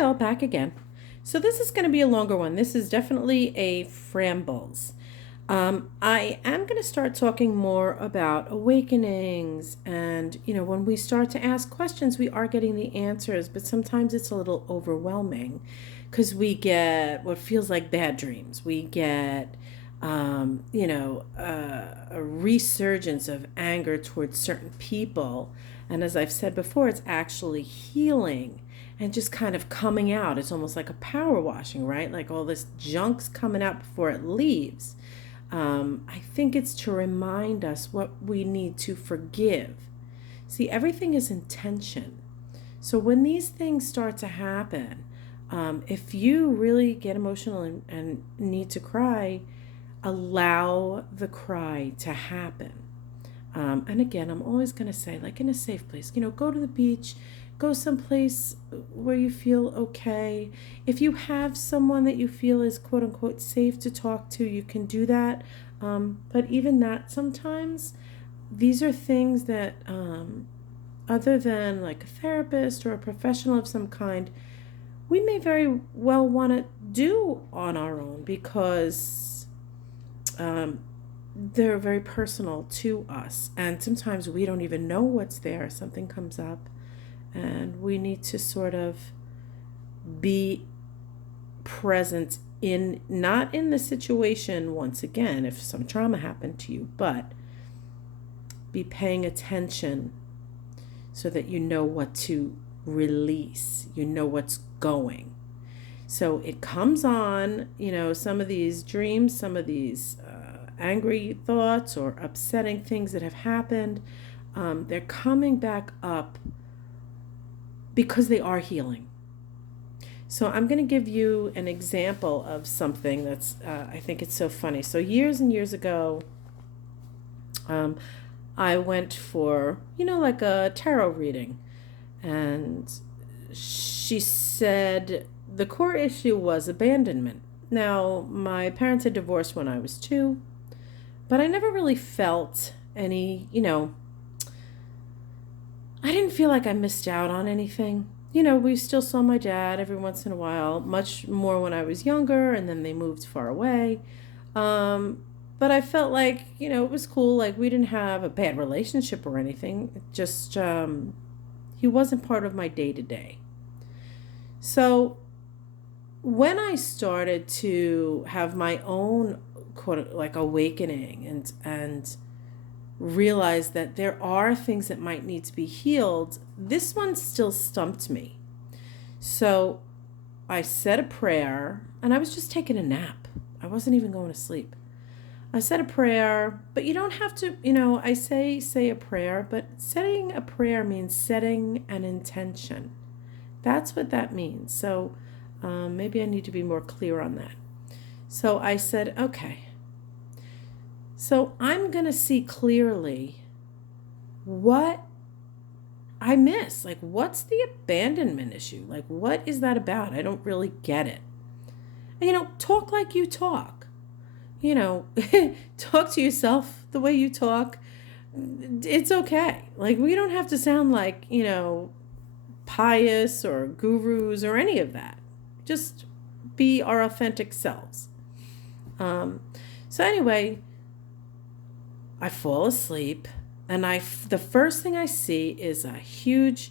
Hi, all back again. So this is going to be a longer one. This is definitely a Frambles. I am going to start talking more about awakenings, and when we start to ask questions, we are getting the answers, but sometimes it's a little overwhelming because we get what feels like bad dreams. We get a resurgence of anger towards certain people. And as I've said before, it's actually healing and just kind of coming out. It's almost like a power washing, right? Like all this junk's coming out before it leaves. I think it's to remind us what we need to forgive. See, everything is intention. So when these things start to happen, if you really get emotional and need to cry, allow the cry to happen. And again, I'm always going to say, like in a safe place, go to the beach, go someplace where you feel okay. If you have someone that you feel is quote unquote safe to talk to, you can do that. But even that, sometimes these are things that, other than like a therapist or a professional of some kind, we may very well want to do on our own because they're very personal to us. And sometimes we don't even know what's there. Something comes up and we need to sort of be present in, not in the situation once again, if some trauma happened to you, but be paying attention so that you know what to release, you know what's going. So it comes on, some of these dreams, some of these angry thoughts or upsetting things that have happened, they're coming back up because they are healing. So I'm going to give you an example of something that's, I think it's so funny. So years and years ago, I went for, like a tarot reading. And she said the core issue was abandonment. Now, my parents had divorced when I was 2, but I never really felt any, I didn't feel like I missed out on anything. We still saw my dad every once in a while, much more when I was younger, and then they moved far away. But I felt like, it was cool. Like, we didn't have a bad relationship or anything. It just, he wasn't part of my day-to-day. So when I started to have my own quote like awakening and realize that there are things that might need to be healed, this one still stumped me. So I said a prayer, and I was just taking a nap. I wasn't even going to sleep. I said a prayer, but you don't have to, I say a prayer, but saying a prayer means setting an intention. That's what that means. So maybe I need to be more clear on that. So I said, okay. So I'm going to see clearly what I miss. Like, what's the abandonment issue? Like, what is that about? I don't really get it. And, talk like you talk. Talk to yourself the way you talk. It's okay. Like, we don't have to sound like, pious or gurus or any of that. Just be our authentic selves. So anyway, I fall asleep, and the first thing I see is a huge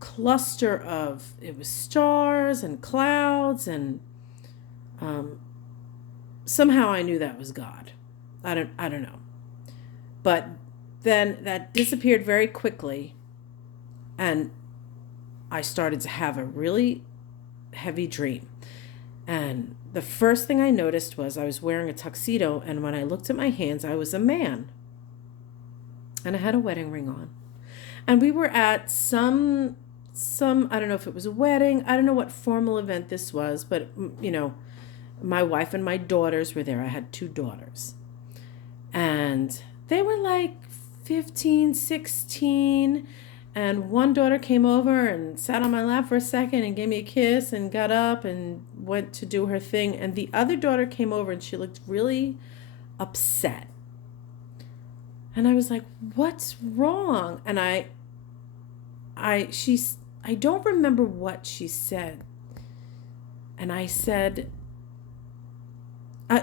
cluster of, it was stars and clouds, and somehow I knew that was God. I don't know. But then that disappeared very quickly, and I started to have a really heavy dream. And the first thing I noticed was I was wearing a tuxedo, and when I looked at my hands, I was a man. And I had a wedding ring on. And we were at some I don't know if it was a wedding, I don't know what formal event this was, but my wife and my daughters were there. I had 2 daughters. And they were like 15, 16, and one daughter came over and sat on my lap for a second and gave me a kiss and got up and went to do her thing. And the other daughter came over and she looked really upset. And I was like, what's wrong? And I don't remember what she said. And I said,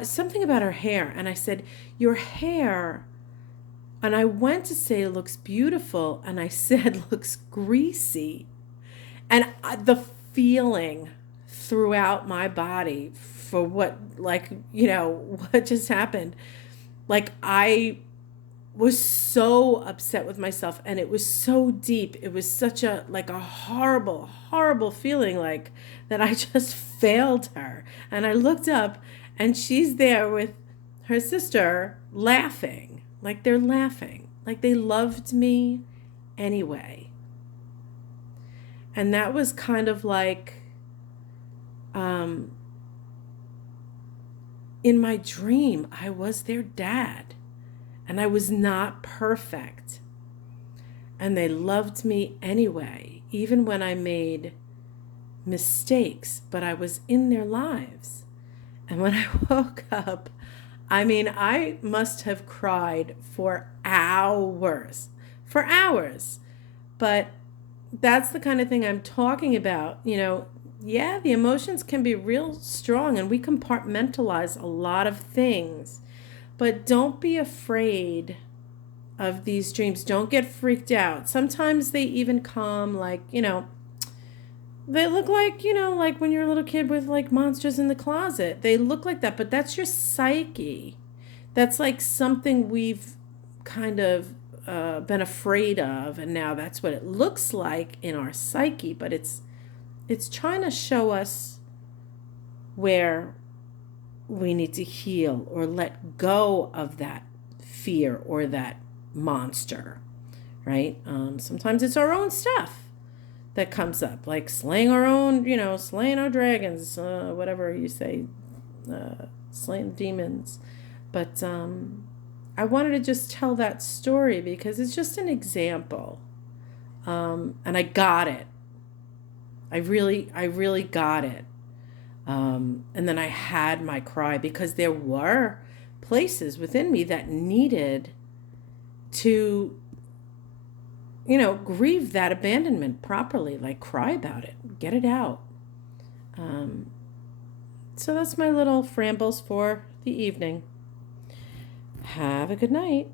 something about her hair. And I said, your hair. And I went to say it looks beautiful. And I said, looks greasy. And the feeling throughout my body for what, like, what just happened. Like, I was so upset with myself, and it was so deep. It was such a, like, a horrible, horrible feeling, like that I just failed her. And I looked up, and she's there with her sister laughing, like they're laughing, like they loved me anyway. And that was kind of like, um, in my dream, I was their dad, and I was not perfect. And they loved me anyway, even when I made mistakes, but I was in their lives. And when I woke up, I mean, I must have cried for hours, for hours. But that's the kind of thing I'm talking about. Yeah, the emotions can be real strong, and we compartmentalize a lot of things. But don't be afraid of these dreams. Don't get freaked out. Sometimes they even come like, they look like, like when you're a little kid with like monsters in the closet. They look like that, but that's your psyche. That's like something we've kind of been afraid of, and now that's what it looks like in our psyche. But it's trying to show us where we need to heal or let go of that fear or that monster, right? Sometimes it's our own stuff that comes up, like slaying our own, slaying our dragons, whatever you say, slaying demons. But I wanted to just tell that story because it's just an example. And I got it. I really got it. And then I had my cry because there were places within me that needed to, grieve that abandonment properly, like cry about it, get it out. So that's my little Frambles for the evening. Have a good night.